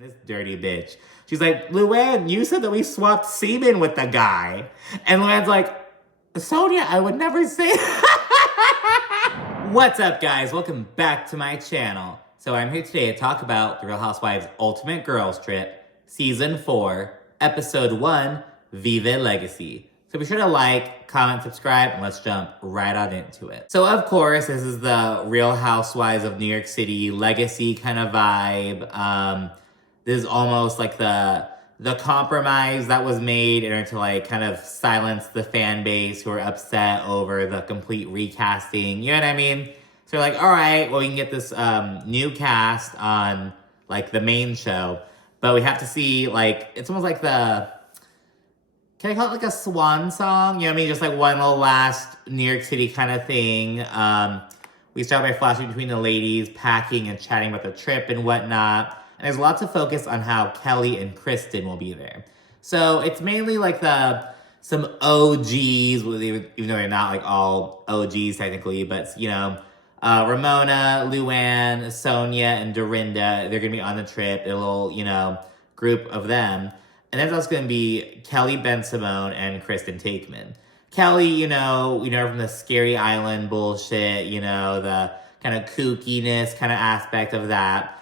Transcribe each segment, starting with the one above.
This dirty bitch. She's like, Luann, you said that we swapped semen with the guy. And Luann's like, Sonia, I would never say What's up, guys? Welcome back to my channel. So I'm here today to talk about The Real Housewives Ultimate Girls Trip, Season 4, Episode 1, Viva Legacy. So be sure to like, comment, subscribe, and let's jump right on into it. So of course, this is the Real Housewives of New York City legacy kind of vibe. This is almost like the compromise that was made in order to like kind of silence the fan base who are upset over the complete recasting. You know what I mean? So they're like, all right, well, we can get this new cast on like the main show, but we have to see like, it's almost like can I call it like a swan song? You know what I mean? Just like one little last New York City kind of thing. We start by flashing between the ladies, packing and chatting about the trip and whatnot. And there's lots of focus on how Kelly and Kristen will be there. So it's mainly like some OGs, even though they're not like all OGs technically, but you know, Ramona, Luann, Sonia, and Dorinda, they're gonna be on the trip, a little, you know, group of them. And then there's going to be Kelly Ben-Simone and Kristen Taekman. Kelly, you know, we know her from the Scary Island bullshit, you know, the kind of kookiness kind of aspect of that.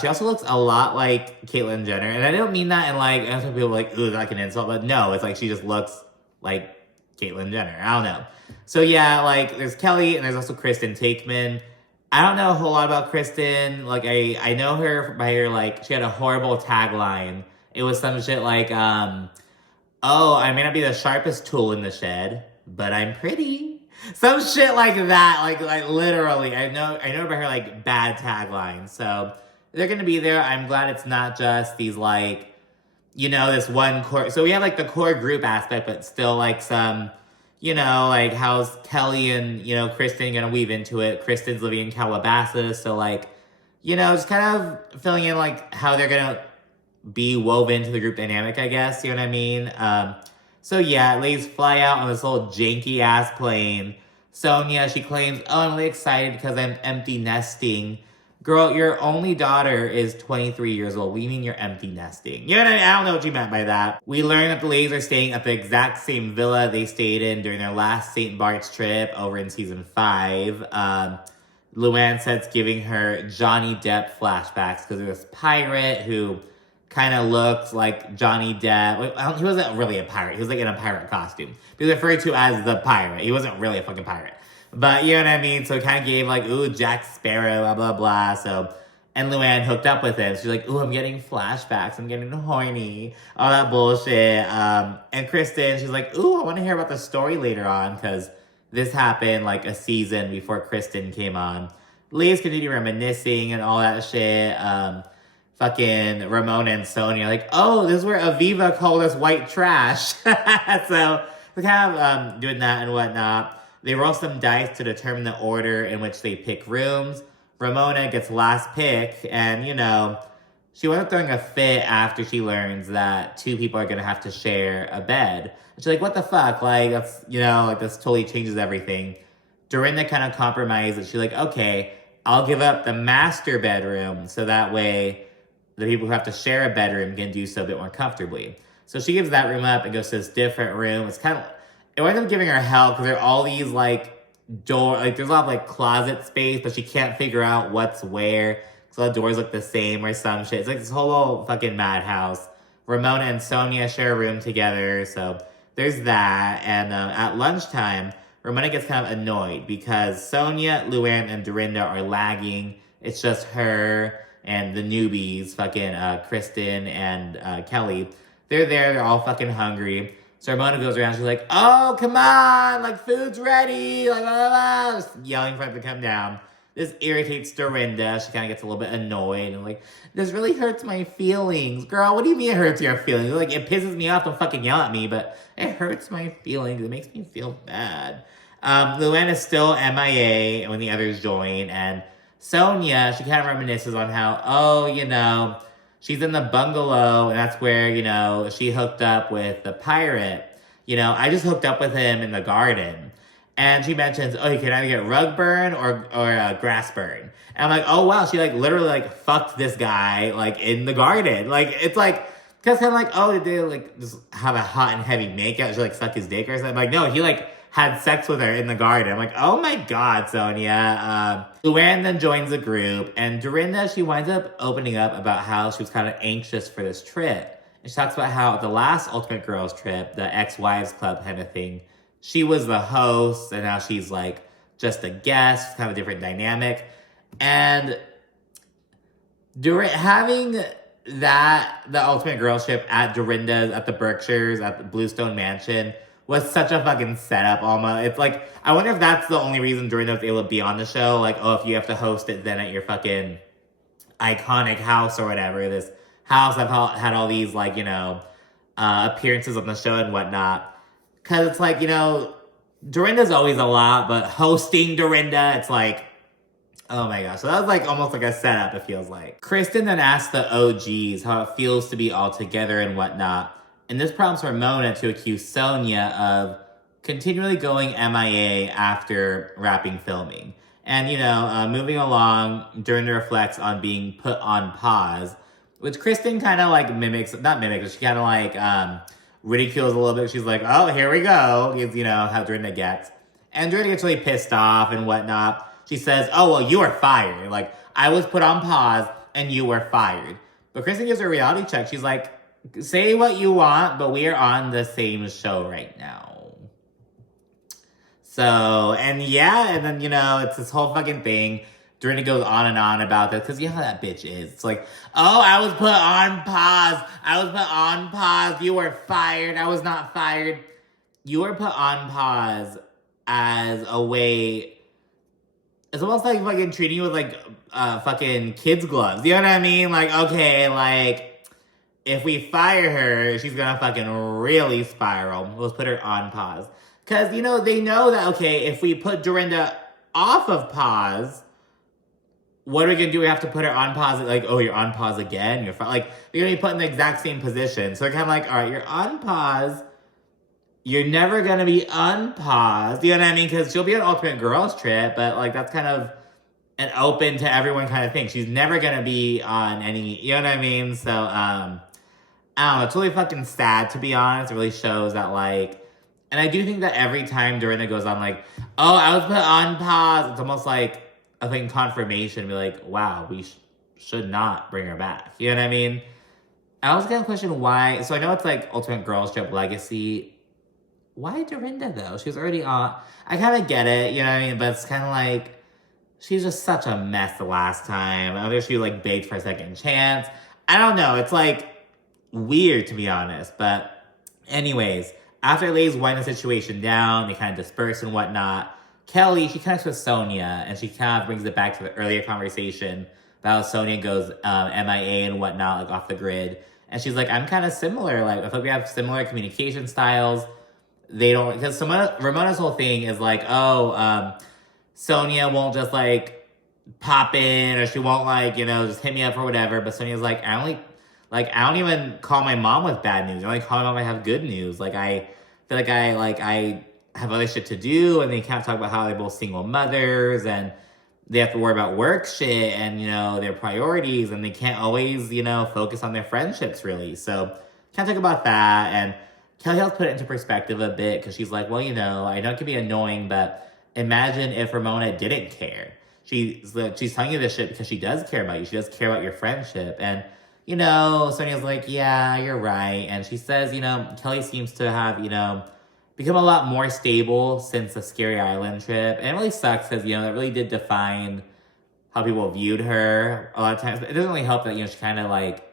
She also looks a lot like Caitlyn Jenner. And I don't mean that in like, I know some people are like, ooh, that's like an insult. But no, it's like she just looks like Caitlyn Jenner. I don't know. So yeah, like there's Kelly and there's also Kristen Taekman. I don't know a whole lot about Kristen. Like I know her by her, like, she had a horrible tagline. It was some shit like, oh, I may not be the sharpest tool in the shed, but I'm pretty. Some shit like that, like literally. I know about her like bad tagline. So they're gonna be there. I'm glad it's not just these like, you know, this one core. So we have like the core group aspect, but still like some, you know, like how's Kelly and, you know, Kristen gonna weave into it. Kristen's living in Calabasas, so like, you know, just kind of filling in like how they're gonna be woven into the group dynamic, I guess, you know what I mean? So yeah, ladies fly out on this little janky ass plane. Sonia, she claims, oh, I'm really excited because I'm empty nesting. Girl, your only daughter is 23 years old. What do you mean you're empty nesting? You know what I mean? I don't know what you meant by that. We learned that the ladies are staying at the exact same villa they stayed in during their last St. Bart's trip over in season 5. Luann said it's giving her Johnny Depp flashbacks because there's this pirate who kind of looks like Johnny Depp. He wasn't really a pirate. He was like in a pirate costume. He was referred to as the pirate. He wasn't really a fucking pirate. But you know what I mean? So it kind of gave like, ooh, Jack Sparrow, blah, blah, blah. So, and Luann hooked up with him. She's like, ooh, I'm getting flashbacks. I'm getting horny. All that bullshit. And Kristen, she's like, ooh, I want to hear about the story later on because this happened like a season before Kristen came on. Ladies continue reminiscing and all that shit. Fucking Ramona and Sonia like, oh, this is where Aviva called us white trash. So they're kind of doing that and whatnot. They roll some dice to determine the order in which they pick rooms. Ramona gets last pick, and you know, she winds up throwing a fit after she learns that 2 people are gonna have to share a bed. And she's like, what the fuck? Like, that's, you know, like this totally changes everything. Dorinda kind of compromises. She's like, okay, I'll give up the master bedroom so that way the people who have to share a bedroom can do so a bit more comfortably. So she gives that room up and goes to this different room. It's kind of, it winds up giving her hell because there are all these like there's a lot of like closet space, but she can't figure out what's where. So the doors look the same or some shit. It's like this whole little fucking madhouse. Ramona and Sonia share a room together, so there's that. And at lunchtime, Ramona gets kind of annoyed because Sonia, Luann, and Dorinda are lagging. It's just her and the newbies, fucking Kristen and Kelly. They're there, they're all fucking hungry. So Ramona goes around, she's like, oh, come on, like, food's ready, like, blah, blah, blah, just yelling for them to come down. This irritates Dorinda. She kind of gets a little bit annoyed and like, this really hurts my feelings. Girl, what do you mean it hurts your feelings? Like, it pisses me off, don't fucking yell at me, but it hurts my feelings. It makes me feel bad. Luann is still MIA when the others join, and Sonia, she kind of reminisces on how, oh, you know, she's in the bungalow, and that's where, you know, she hooked up with the pirate. You know, I just hooked up with him in the garden. And she mentions, oh, you can either get rug burn or grass burn. And I'm like, oh, wow. She, like, literally, like, fucked this guy, like, in the garden. Like, it's like, because I'm like, oh, did they, like, just have a hot and heavy makeout? She, like, suck his dick or something? I'm like, no, he, like, had sex with her in the garden. I'm like, oh, my God, Sonia. Luann then joins the group. And Dorinda, she winds up opening up about how she was kind of anxious for this trip. And she talks about how at the last Ultimate Girls trip, the ex-wives club kind of thing, she was the host, and now she's, like, just a guest, kind of a different dynamic. And having the Ultimate Girls trip at Dorinda's, at the Berkshires, at the Bluestone Mansion, was such a fucking setup almost. It's like, I wonder if that's the only reason Dorinda was able to be on the show. Like, oh, if you have to host it then at your fucking iconic house or whatever, this house I've had all these, like, you know, appearances on the show and whatnot. Because it's like, you know, Dorinda's always a lot, but hosting Dorinda, it's like, oh my gosh. So that was like almost like a setup, it feels like. Kristen then asked the OGs how it feels to be all together and whatnot. And this prompts Ramona to accuse Sonia of continually going MIA after wrapping filming. And, you know, moving along, Dorinda reflects on being put on pause, which Kristen kind of like not mimics, but she kind of like ridicules a little bit. She's like, oh, here we go. Is, you know, how Dorinda gets. And Dorinda gets really pissed off and whatnot. She says, oh, well, you are fired. Like, I was put on pause and you were fired. But Kristen gives her a reality check. She's like, say what you want, but we are on the same show right now. So, and yeah, and then, you know, it's this whole fucking thing. Dorinda goes on and on about this, because you know how that bitch is. It's like, oh, I was put on pause. I was put on pause. You were fired. I was not fired. You were put on pause as a way... It's almost like fucking treating you with, like, fucking kids' gloves. You know what I mean? Like, okay, like, if we fire her, she's gonna fucking really spiral. Let's put her on pause. Because, you know, they know that, okay, if we put Dorinda off of pause, what are we gonna do? We have to put her on pause. Like, oh, you're on pause again? You're like, they're gonna be put in the exact same position. So they're kind of like, all right, you're on pause. You're never gonna be unpaused. You know what I mean? Because she'll be on Ultimate Girls trip, but like that's kind of an open to everyone kind of thing. She's never gonna be on any, you know what I mean? So, I don't know. It's really fucking sad, to be honest. It really shows that, like, and I do think that every time Dorinda goes on, like, oh, I was put on pause, it's almost like a thing confirmation. Be like, wow, we should not bring her back. You know what I mean? I was gonna question why. So I know it's like Ultimate Girls Trip Legacy. Why Dorinda, though? She was already on. I kind of get it, you know what I mean? But it's kind of like, she's just such a mess the last time. I wish she, like, begged for a second chance. I don't know. It's, like, weird, to be honest. But anyways, after Lay's winding the situation down, they kind of disperse and whatnot. Kelly, she connects with Sonia, and she kind of brings it back to the earlier conversation about how Sonia goes MIA and whatnot, like, off the grid. And she's like, I'm kind of similar. Like, I feel like we have similar communication styles. They don't, because Ramona's whole thing is like, oh, Sonia won't just like pop in, or she won't like, you know, just hit me up or whatever. But Sonia's like, I don't even call my mom with bad news. I only call my mom when I have good news. Like, I feel like I have other shit to do, and they can't talk about how they're both single mothers, and they have to worry about work shit and, you know, their priorities, and they can't always, you know, focus on their friendships really. So can't talk about that. And Kelly helps put it into perspective a bit, because she's like, well, you know it can be annoying, but imagine if Ramona didn't care. She's telling you this shit because she does care about you. She does care about your friendship. And, you know, Sonia's like, yeah, you're right. And she says, you know, Kelly seems to have, you know, become a lot more stable since the Scary Island trip. And it really sucks because, you know, that really did define how people viewed her a lot of times. But it doesn't really help that, you know, she kind of like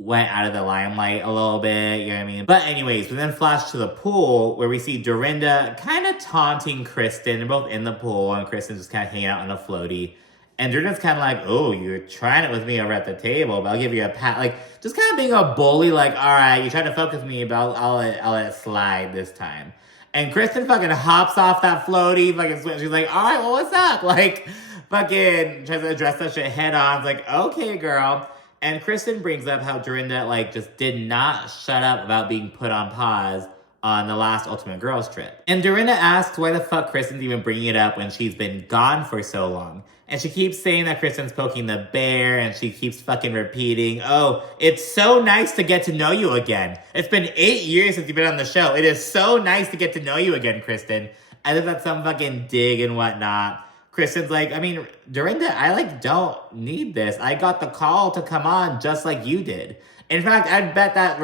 went out of the limelight a little bit, you know what I mean? But anyways, we then flash to the pool where we see Dorinda kind of taunting Kristen. They're both in the pool, and Kristen's just kind of hanging out on a floaty. And Dorinda's kind of like, oh, you're trying it with me over at the table, but I'll give you a pat. Like, just kind of being a bully, like, all right, you tried to focus me, but I'll let it slide this time. And Kristen fucking hops off that floaty, fucking swim. She's like, all right, well, what's up? Like, fucking tries to address that shit head on. It's like, okay, girl. And Kristen brings up how Dorinda, like, just did not shut up about being put on pause on the last Ultimate Girls trip. And Dorinda asks why the fuck Kristen's even bringing it up when she's been gone for so long. And she keeps saying that Kristen's poking the bear, and she keeps fucking repeating, oh, it's so nice to get to know you again. It's been 8 years since you've been on the show. It is so nice to get to know you again, Kristen. As if that's some fucking dig and whatnot. Kristen's like, I mean, Dorinda, I don't need this. I got the call to come on just like you did. In fact, I'd bet that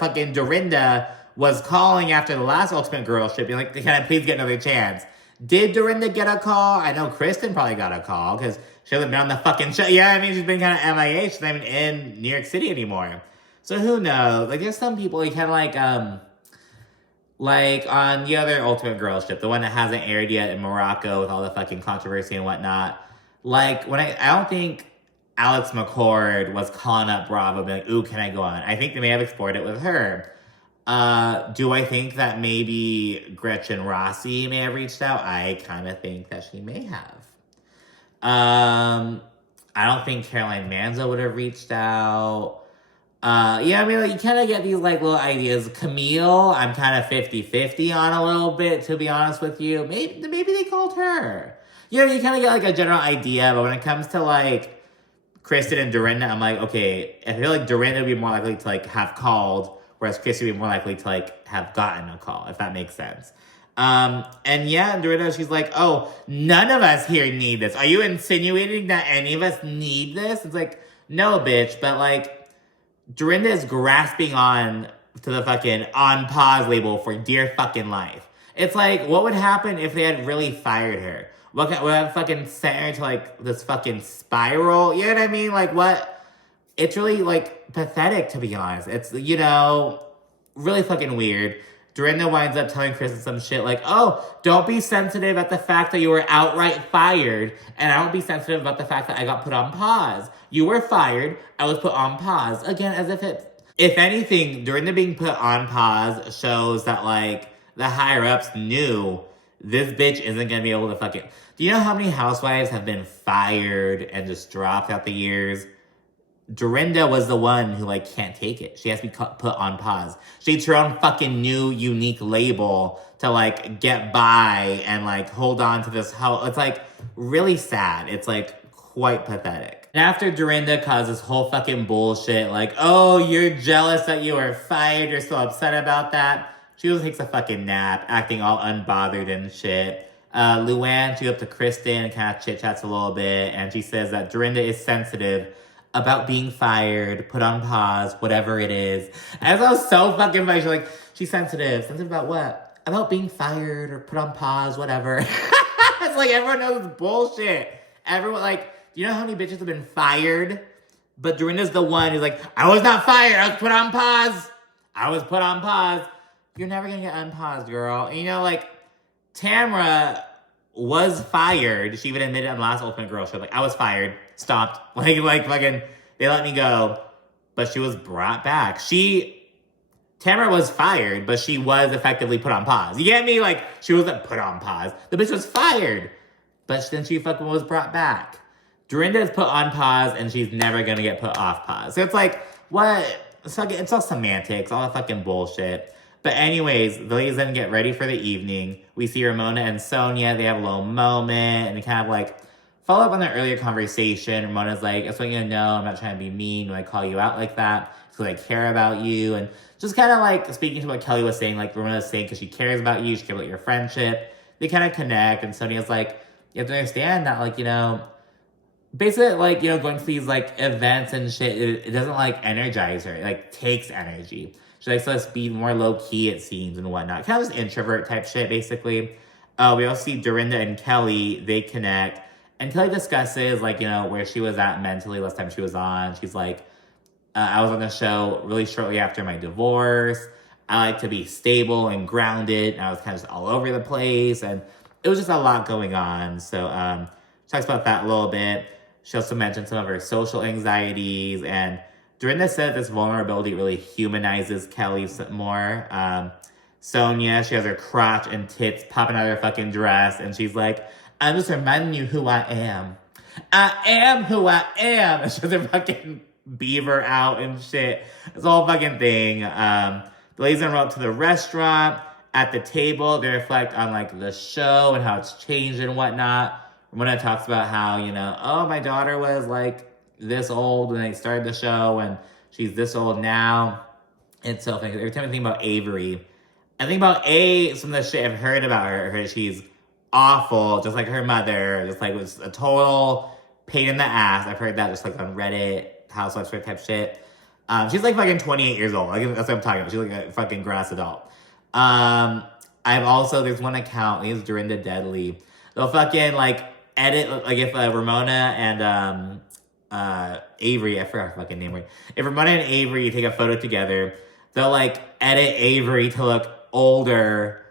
fucking Dorinda was calling after the last Ultimate Girls trip, being like, can I please get another chance? Did Dorinda get a call? I know Kristen probably got a call because she hasn't been on the fucking show. Yeah, I mean, she's been kind of MIA. She's not even in New York City anymore. So who knows? There's some people you kind of like on the other Ultimate Girls trip, the one that hasn't aired yet in Morocco with all the fucking controversy and whatnot. I don't think Alex McCord was calling up Bravo, being like, ooh, can I go on? I think they may have explored it with her. Do I think that maybe Gretchen Rossi may have reached out? I kind of think that she may have. I don't think Caroline Manzo would have reached out. Yeah, I mean, you kind of get these, little ideas. Camille, I'm kind of 50-50 on a little bit, to be honest with you. Maybe they called her. You kind of get, a general idea, but when it comes to, Kristen and Dorinda, I'm like, okay, I feel like Dorinda would be more likely to, have called, whereas Kristen would be more likely to, have gotten a call, if that makes sense. And Dorinda, she's like, oh, none of us here need this. Are you insinuating that any of us need this? It's like, no, bitch, but, Dorinda is grasping on to the fucking on pause label for dear fucking life. It's like, what would happen if they had really fired her? What would have fucking sent her to this fucking spiral? You know what I mean? What? It's really pathetic, to be honest. It's, really fucking weird. Dorinda winds up telling Kristen some shit oh, don't be sensitive at the fact that you were outright fired, and I won't be sensitive about the fact that I got put on pause. You were fired, I was put on pause. Again, as if anything, Dorinda being put on pause shows that, the higher-ups knew this bitch isn't gonna be able to fucking... Do you know how many housewives have been fired and just dropped out the years? Dorinda was the one who, can't take it. She has to be put on pause. She needs her own fucking new, unique label to, get by and, hold on to this whole... It's, really sad. It's, quite pathetic. And after Dorinda causes whole fucking bullshit, oh, you're jealous that you were fired, you're so upset about that, she just takes a fucking nap, acting all unbothered and shit. Luann, she goes up to Kristen and kind of chit-chats a little bit, and she says that Dorinda is sensitive about being fired, put on pause, whatever it is. And that was so fucking funny. She's sensitive. Sensitive about what? About being fired or put on pause, whatever. It's everyone knows it's bullshit. Everyone, do you know how many bitches have been fired? But Dorinda's the one who's I was not fired. I was put on pause. I was put on pause. You're never going to get unpaused, girl. And Tamra was fired. She even admitted on the last Ultimate Girls show, I was fired, stopped, fucking, they let me go, but she was brought back. Tamara was fired, but she was effectively put on pause. You get me? She wasn't put on pause. The bitch was fired, but then she fucking was brought back. Dorinda is put on pause, and she's never gonna get put off pause. So it's what? It's all semantics, all that fucking bullshit. But anyways, the ladies then get ready for the evening. We see Ramona and Sonia. They have a little moment, and they kind of follow up on their earlier conversation. Ramona's I just want you to know I'm not trying to be mean when I call you out like that. It's because I care about you. And just kind of speaking to what Kelly was saying, Ramona's saying because she cares about you, she cares about your friendship. They kind of connect, and Sonia's you have to understand that, basically, going to these, events and shit, it doesn't, energize her. It takes energy. She likes to just be more low-key, it seems, and whatnot. Kind of just introvert type shit, basically. We also see Dorinda and Kelly, they connect. And Kelly discusses, where she was at mentally last time she was on. She's I was on the show really shortly after my divorce. I like to be stable and grounded. And I was kind of just all over the place. And it was just a lot going on. So she talks about that a little bit. She also mentioned some of her social anxieties. And Dorinda said this vulnerability really humanizes Kelly more. Sonia, she has her crotch and tits popping out of her fucking dress. And she's I'm just reminding you who I am. I am who I am. And she has her fucking beaver out and shit. It's a whole fucking thing. The ladies then roll up to the restaurant. At the table, they reflect on like the show and how it's changed and whatnot. Ramona talks about how, you know, oh, my daughter was like this old when they started the show and she's this old now. And so every time I think about Avery, I think about some of the shit I've heard about her. She's awful, just like her mother, just like was a total pain in the ass. I've heard that just like on Reddit, Housewives type shit. She's like fucking 28 years old. Like, that's what I'm talking about. She's like a fucking gross adult. I've also, there's one account, I think it's Dorinda Deadly. They'll fucking like edit, like if Ramona and Avery, I forgot her fucking name. If Ramona and Avery take a photo together, they'll like edit Avery to look older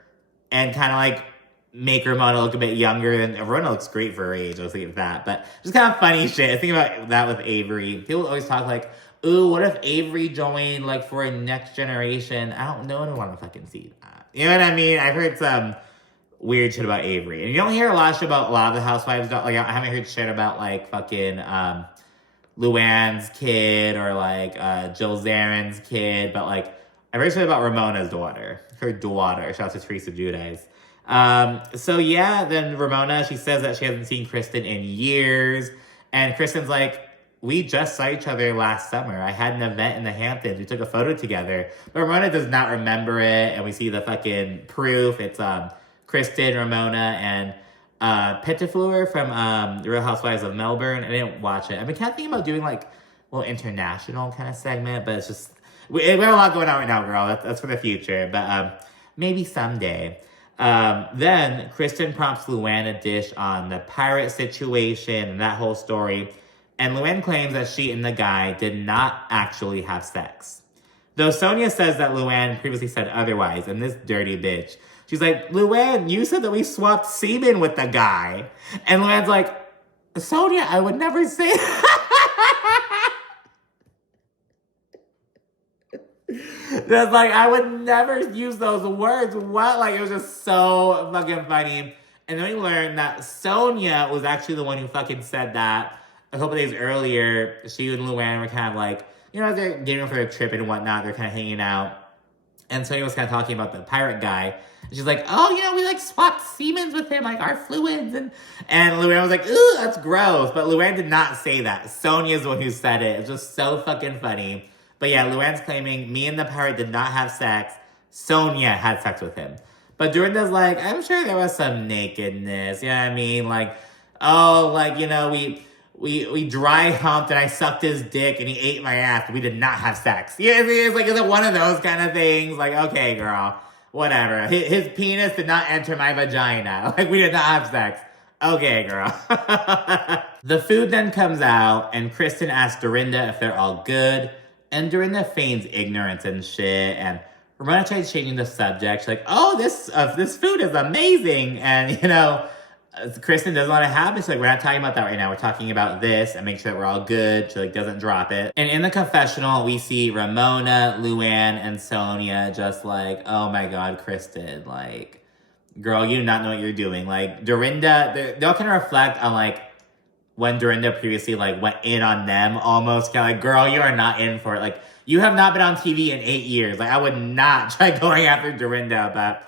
and kind of like make Ramona look a bit younger. Than Ramona looks great for her age, I was thinking of that. But just kind of funny shit. I think about that with Avery. People always talk like, ooh, what if Avery joined like for a next generation? I don't know. I don't want to fucking see that. You know what I mean? I've heard some weird shit about Avery. And you don't hear a lot of shit about a lot of the housewives. Like, I haven't heard shit about like fucking Luann's kid or like Jill Zarin's kid. But like, I've heard shit about Ramona's daughter. Her daughter. Shout out to Teresa Giudice. So yeah, then Ramona, she says that she hasn't seen Kristen in years. And Kristen's like, we just saw each other last summer. I had an event in the Hamptons. We took a photo together. But Ramona does not remember it. And we see the fucking proof. It's Kristen, Ramona, and Pettifleur from The Real Housewives of Melbourne. I didn't watch it. I've been kind of thinking about doing like a little international kind of segment. But it's just, we have a lot going on right now, girl. That's for the future. But maybe someday. Then Kristen prompts Luann a dish on the pirate situation and that whole story. And Luann claims that she and the guy did not actually have sex. Though Sonia says that Luann previously said otherwise, and this dirty bitch. She's like, Luann, you said that we swapped semen with the guy. And Luann's like, Sonia, I would never say that. That's like, I would never use those words. What? Like, it was just so fucking funny. And then we learned that Sonia was actually the one who fucking said that. A couple days earlier, she and Luann were kind of like, you know, they're getting for a trip and whatnot. They're kind of hanging out. And Sonia was kind of talking about the pirate guy. And she's like, oh, you know, we like swapped semens with him, like our fluids. And Luann was like, ooh, that's gross. But Luann did not say that. Sonia's the one who said it. It's just so fucking funny. But yeah, Luann's claiming me and the pirate did not have sex. Sonia had sex with him. But Dorinda's like, I'm sure there was some nakedness. You know what I mean? Like, oh, like, you know, we dry humped and I sucked his dick and he ate my ass, but we did not have sex. Yeah, it's like, is it one of those kind of things? Like, okay, girl, whatever. His penis did not enter my vagina. Like, we did not have sex. Okay, girl. The food then comes out and Kristen asks Dorinda if they're all good. And Dorinda feigns ignorance and shit. And Ramona tries changing the subject. She's like, oh, this food is amazing. And, you know, Kristen doesn't want to have it. She's like, we're not talking about that right now. We're talking about this and make sure that we're all good. She like doesn't drop it. And in the confessional, we see Ramona, Luann, and Sonia just like, oh my God, Kristen, like, girl, you do not know what you're doing. Like, Dorinda, they'll kind of reflect on like when Dorinda previously like went in on them almost. Kind of like, girl, you are not in for it. Like, you have not been on TV in 8 years. Like, I would not try going after Dorinda, but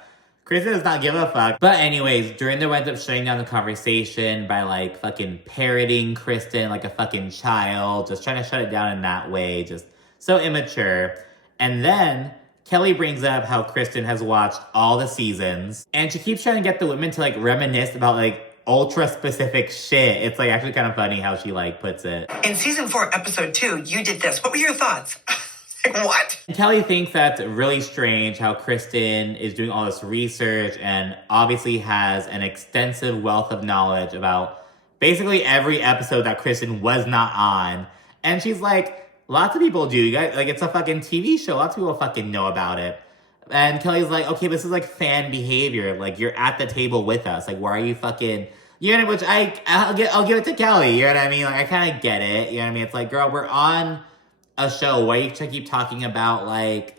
Kristen does not give a fuck. But anyways, Dorinda ends up shutting down the conversation by like fucking parroting Kristen like a fucking child. Just trying to shut it down in that way. Just so immature. And then Kelly brings up how Kristen has watched all the seasons. And she keeps trying to get the women to like reminisce about like ultra specific shit. It's like actually kind of funny how she like puts it. In season 4, episode 2, you did this. What were your thoughts? What? And Kelly thinks that's really strange how Kristen is doing all this research and obviously has an extensive wealth of knowledge about basically every episode that Kristen was not on. And she's like, lots of people do. You guys, like, it's a fucking TV show. Lots of people fucking know about it. And Kelly's like, okay, this is like fan behavior. Like, you're at the table with us. Like, why are you fucking... You know, which I'll give it to Kelly. You know what I mean? Like, I kind of get it. You know what I mean? It's like, girl, we're on a show. Why you keep talking about like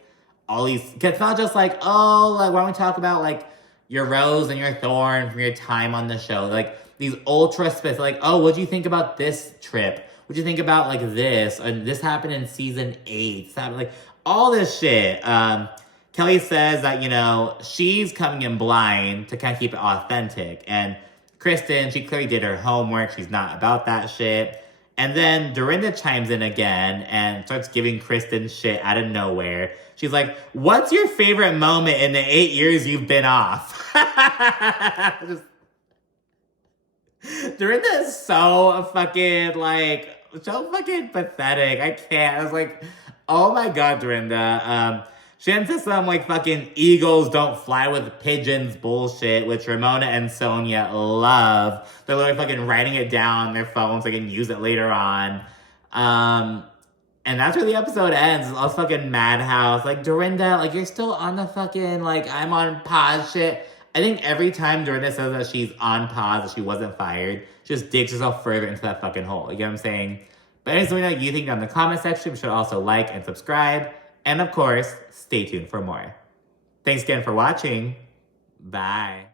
all these? Cause it's not just like, oh, like why don't we talk about like your rose and your thorn from your time on the show? Like these ultra specific, like, oh, what'd you think about this trip? What'd you think about like this? And this happened in season 8. This happened, like all this shit. Kelly Kelly says that, she's coming in blind to kind of keep it authentic. And Kristen, she clearly did her homework. She's not about that shit. And then Dorinda chimes in again and starts giving Kristen shit out of nowhere. She's like, what's your favorite moment in the 8 years you've been off? Dorinda is so fucking, pathetic. I can't. I was like, oh my God, Dorinda. She into some, fucking eagles don't fly with pigeons bullshit, which Ramona and Sonia love. They're literally fucking writing it down on their phones so they can use it later on. And that's where the episode ends. It's all fucking madhouse. Dorinda, you're still on the fucking, I'm on pause shit. I think every time Dorinda says that she's on pause, that she wasn't fired, she just digs herself further into that fucking hole. You get what I'm saying? But anyways, let me know what you think down in the comment section. Be sure to also like and subscribe. And of course, stay tuned for more. Thanks again for watching. Bye.